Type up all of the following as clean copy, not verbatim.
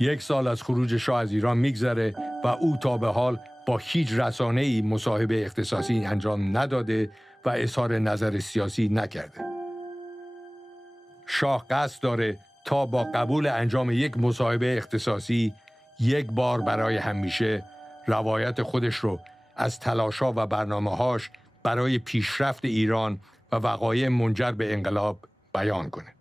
یک سال از خروج شاه از ایران میگذره و او تا به حال با هیچ رسانه‌ای مصاحبه اختصاصی انجام نداده و اظهار نظر سیاسی نکرده. شاه قصد داره تا با قبول انجام یک مصاحبه اختصاصی یک بار برای همیشه روایت خودش رو از تلاش‌ها و برنامه‌هاش برای پیشرفت ایران و وقایع منجر به انقلاب بیان کنه.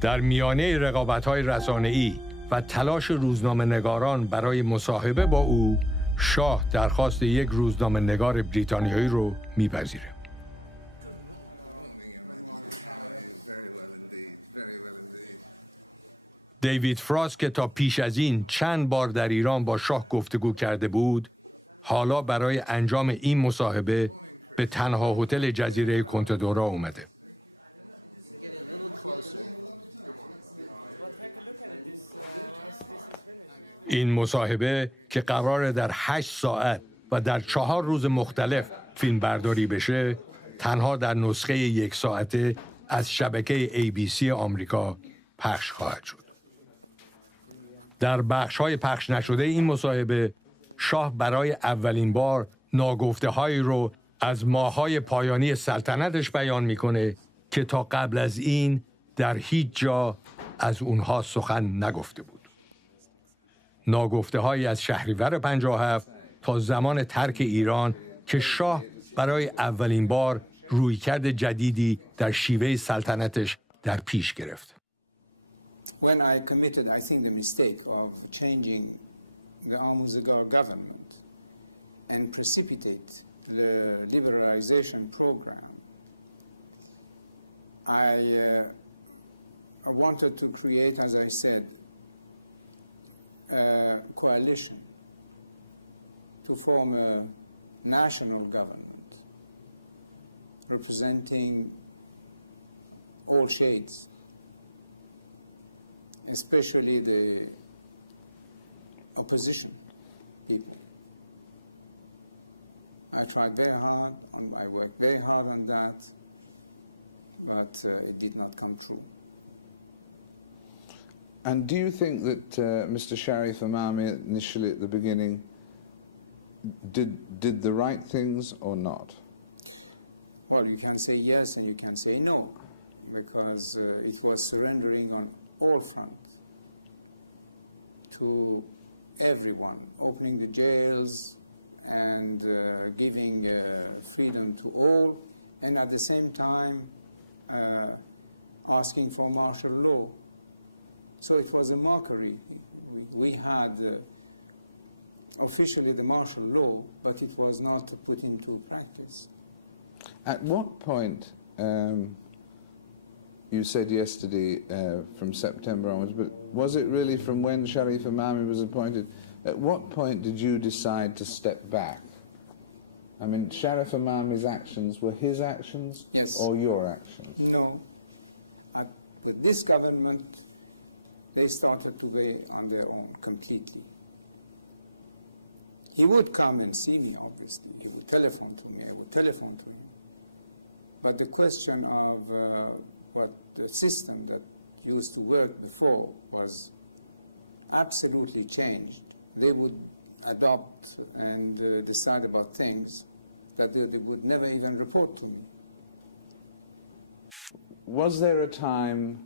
در میانه رقابت‌های رسانه‌ای و تلاش روزنامه‌نگاران برای مصاحبه با او، شاه درخواست یک روزنامه‌نگار بریتانیایی رو میپذیره. دیوید فراست که تا پیش از این چند بار در ایران با شاه گفتگو کرده بود، حالا برای انجام این مصاحبه به تنها هتل جزیره کنتدورا اومده. این مصاحبه که قراره در 8 ساعت و در 4 روز مختلف فیلم برداری بشه، تنها در نسخه 1 ساعته از شبکه ABC آمریکا پخش خواهد شد. در بخش‌های پخش نشده این مصاحبه، شاه برای اولین بار ناگفته‌هایی رو از ماه‌های پایانی سلطنتش بیان می‌کنه که تا قبل از این در هیچ جا از اونها سخن نگفته بود. ناگفته‌هایی از شهریور 57 تا زمان ترک ایران که شاه برای اولین بار رویکرد جدیدی در شیوه سلطنتش در پیش گرفت. When I committed, I think, the mistake of changing the Amuzgar government and precipitate the liberalization program, I wanted to create, as I said, a coalition to form a national government representing all shades, especially the opposition people. I tried very hard, I worked very hard on that, but it did not come true. And do you think that Mr. Sharif Imami initially at the beginning did the right things or not? Well, you can say yes and you can say no, because it was surrendering on all fronts to everyone, opening the jails and giving freedom to all, and at the same time asking for martial law. So it was a mockery. We had officially the martial law, but it was not put into practice. At what point, you said yesterday from September onwards, but was it really from when Sharif Imami was appointed? At what point did you decide to step back? I mean, Sharif Imami's actions were his actions, yes, or your actions? No. With this government, they started to be on their own completely. He would come and see me, obviously. He would telephone to me. I would telephone to him. But the question of what the system that used to work before was absolutely changed. They would adopt and decide about things that they would never even report to me. Was there a time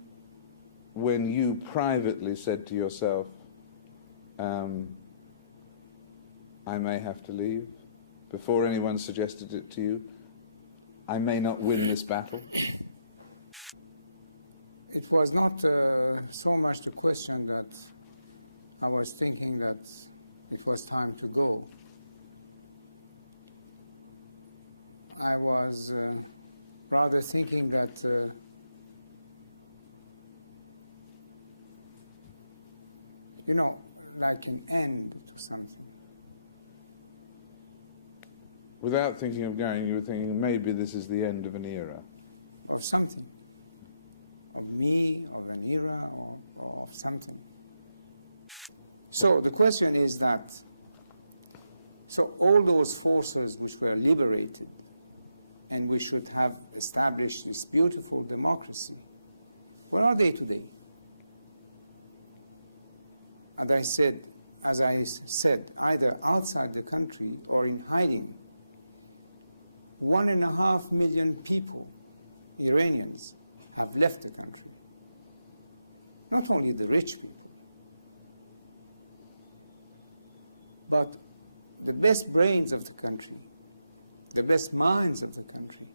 when you privately said to yourself, I may have to leave, before anyone suggested it to you? I may not win this battle? It was not so much the question that I was thinking that it was time to go. I was rather thinking that like an end to something. Without thinking of going, you were thinking maybe this is the end of an era. Of something. Of me, of an era, or of something. So the question is that, so all those forces which were liberated, and we should have established this beautiful democracy, where are they today? as I said, either outside the country or in hiding. 1.5 million people, Iranians, have left the country. Not only the rich people, but the best brains of the country, the best minds of the country,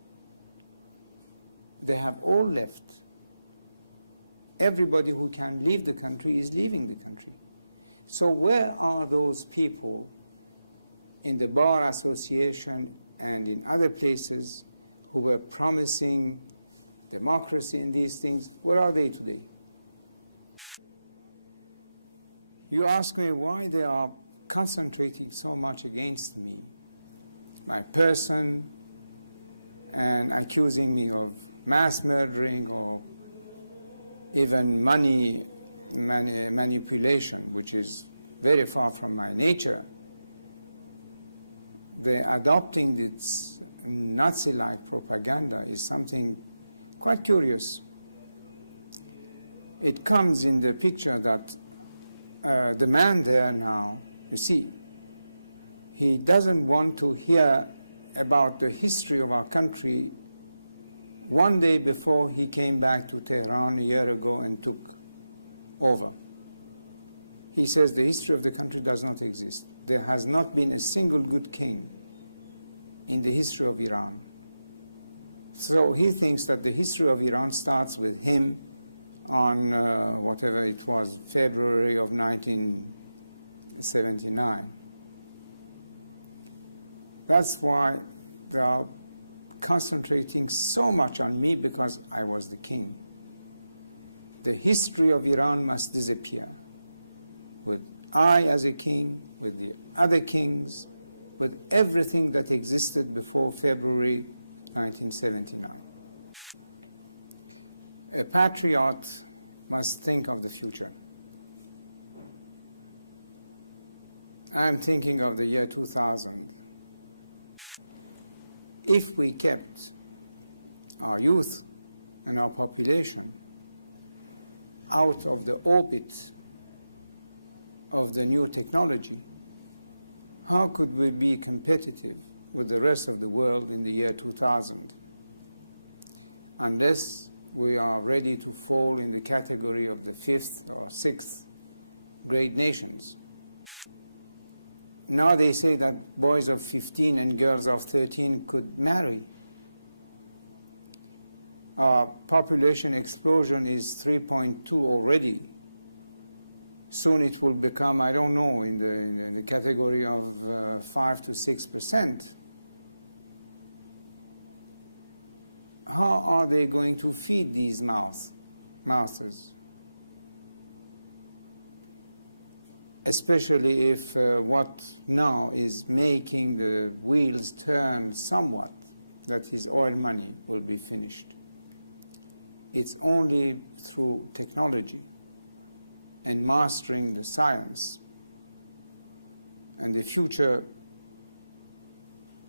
they have all left. Everybody who can leave the country is leaving the country. So where are those people in the Bar Association and in other places who were promising democracy and these things? Where are they today? You ask me why they are concentrating so much against me, my person, and accusing me of mass murdering or even money manipulation, which is very far from my nature. The adopting this Nazi-like propaganda is something quite curious. It comes in the picture that the man there now, you see, he doesn't want to hear about the history of our country one day before he came back to Tehran a year ago and took over. He says the history of the country does not exist. There has not been a single good king in the history of Iran. So he thinks that the history of Iran starts with him on whatever it was, February of 1979. That's why they are concentrating so much on me, because I was the king. The history of Iran must disappear, with I as a king, with the other kings, with everything that existed before February 1979. A patriot must think of the future. I'm thinking of the year 2000. If we kept our youth and our population out of the orbit of the new technology, how could we be competitive with the rest of the world in the year 2000? Unless we are ready to fall in the category of the 5th or 6th great nations. Now they say that boys of 15 and girls of 13 could marry. Our population explosion is 3.2 already. Soon it will become, I don't know, in the category of 5 to 6%. How are they going to feed these mouths? Especially if what now is making the wheels turn somewhat, that is oil money, will be finished. It's only through technology and mastering the science, and the future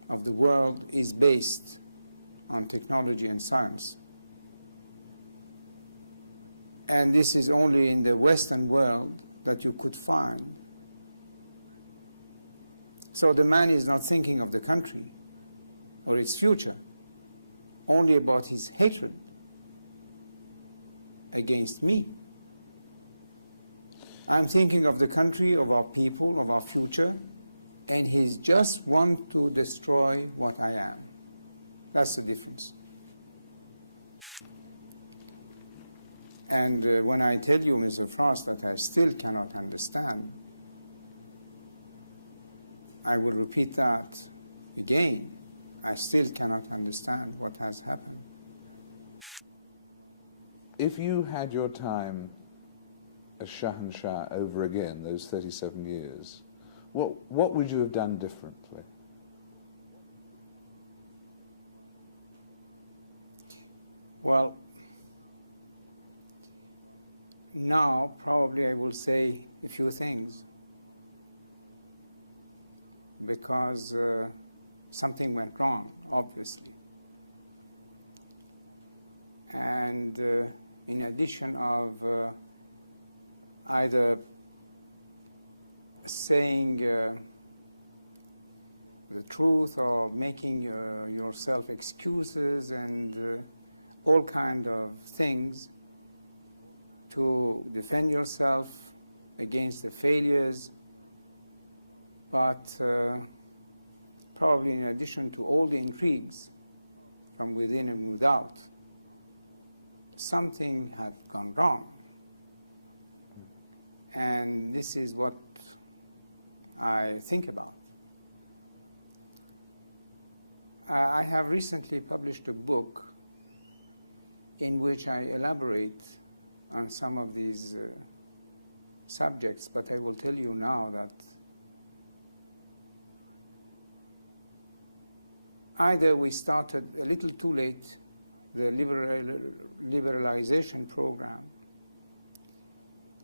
of the world is based on technology and science. And this is only in the Western world that you could find. So the man is not thinking of the country or its future, only about his hatred against me. I'm thinking of the country, of our people, of our future, and he just wants to destroy what I am. That's the difference. And when I tell you, Mr. Frost, that I still cannot understand, I will repeat that again. I still cannot understand what has happened. If you had your time as Shahanshah over again, those 37 years, what would you have done differently? Well, now probably I will say a few things, because something went wrong, obviously. And in addition of either saying the truth or making yourself excuses and all kind of things to defend yourself against the failures, but probably in addition to all the intrigues from within and without, something had gone wrong. And this is what I think about. I have recently published a book in which I elaborate on some of these subjects, but I will tell you now that either we started a little too late the liberalization program,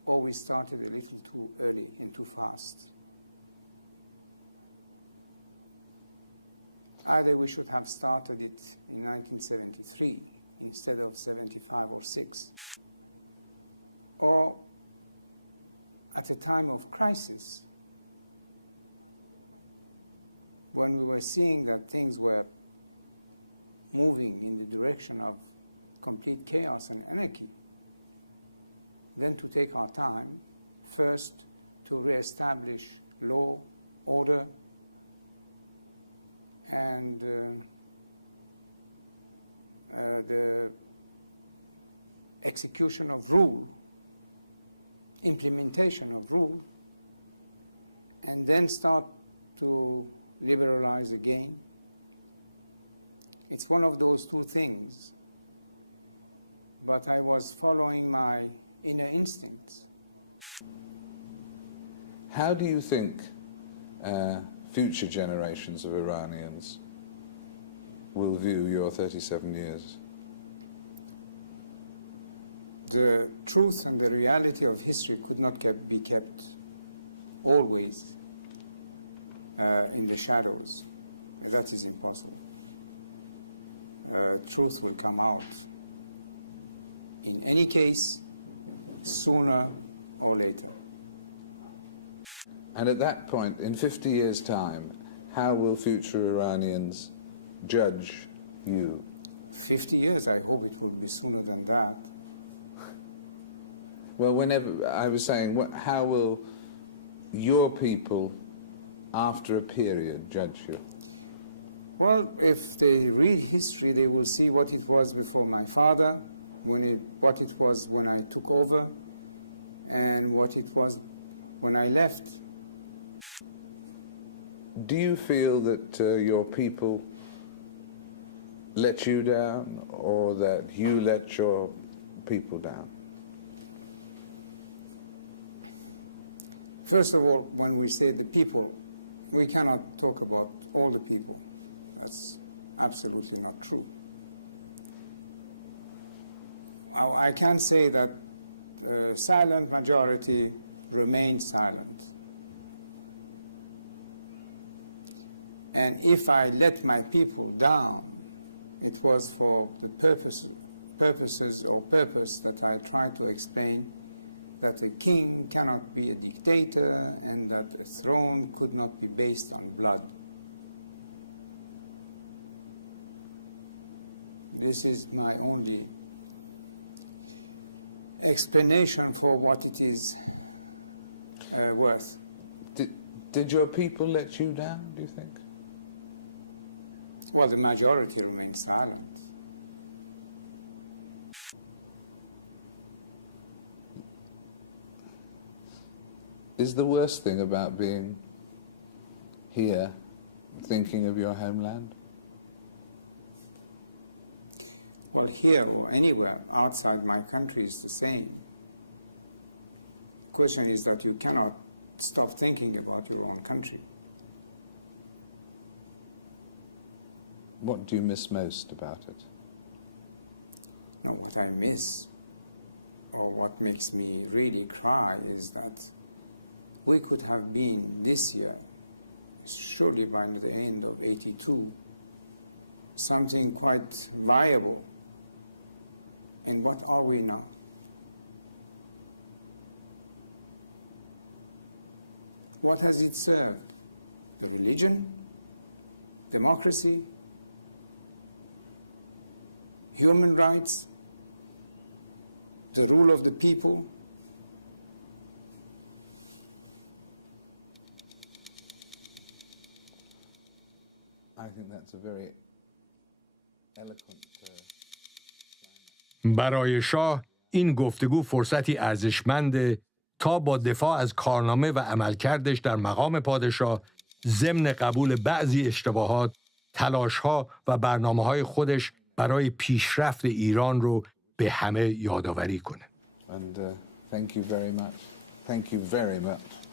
or we started a little too early and too fast. Either we should have started it in 1973 instead of 75 or 6, or at a time of crisis, when we were seeing that things were moving in the direction of complete chaos and anarchy, then to take our time, first to reestablish law, order, and the execution of rule, implementation of rule, and then start to liberalize again. It's one of those two things, but I was following my inner instincts. How do you think future generations of Iranians will view your 37 years? The truth and the reality of history could not be kept always in the shadows. That is impossible. Truth will come out in any case, sooner or later. And at that point, in 50 years' time, how will future Iranians judge you? 50 years, I hope it will be sooner than that. Well, whenever, I was saying, how will your people, after a period, judge you? Well, if they read history, they will see what it was before my father, what it was when I took over, and what it was when I left. Do you feel that your people let you down, or that you let your people down? First of all, when we say the people, we cannot talk about all the people. That's absolutely not true. I can say that the silent majority remained silent. And if I let my people down, it was for the purpose that I tried to explain, that a king cannot be a dictator and that a throne could not be based on blood. This is my only explanation for what it is worth. Did your people let you down, do you think? Well, the majority remained silent. Is the worst thing about being here, thinking of your homeland? Well, here or anywhere outside my country is the same. The question is that you cannot stop thinking about your own country. What do you miss most about it? No, what I miss, or what makes me really cry, is that we could have been this year, surely by the end of '82, something quite viable. And what are we now? What has it served? The religion? Democracy? Human rights? The rule of the people? I think that's a very eloquent برای شاه این گفتگو فرصتی ارزشمند تا با دفاع از کارنامه و عملکردش در مقام پادشاه ضمن قبول بعضی اشتباهات، تلاش‌ها و برنامه‌های خودش برای پیشرفت ایران رو به همه یادآوری کنه. And thank you very much. Thank you very much.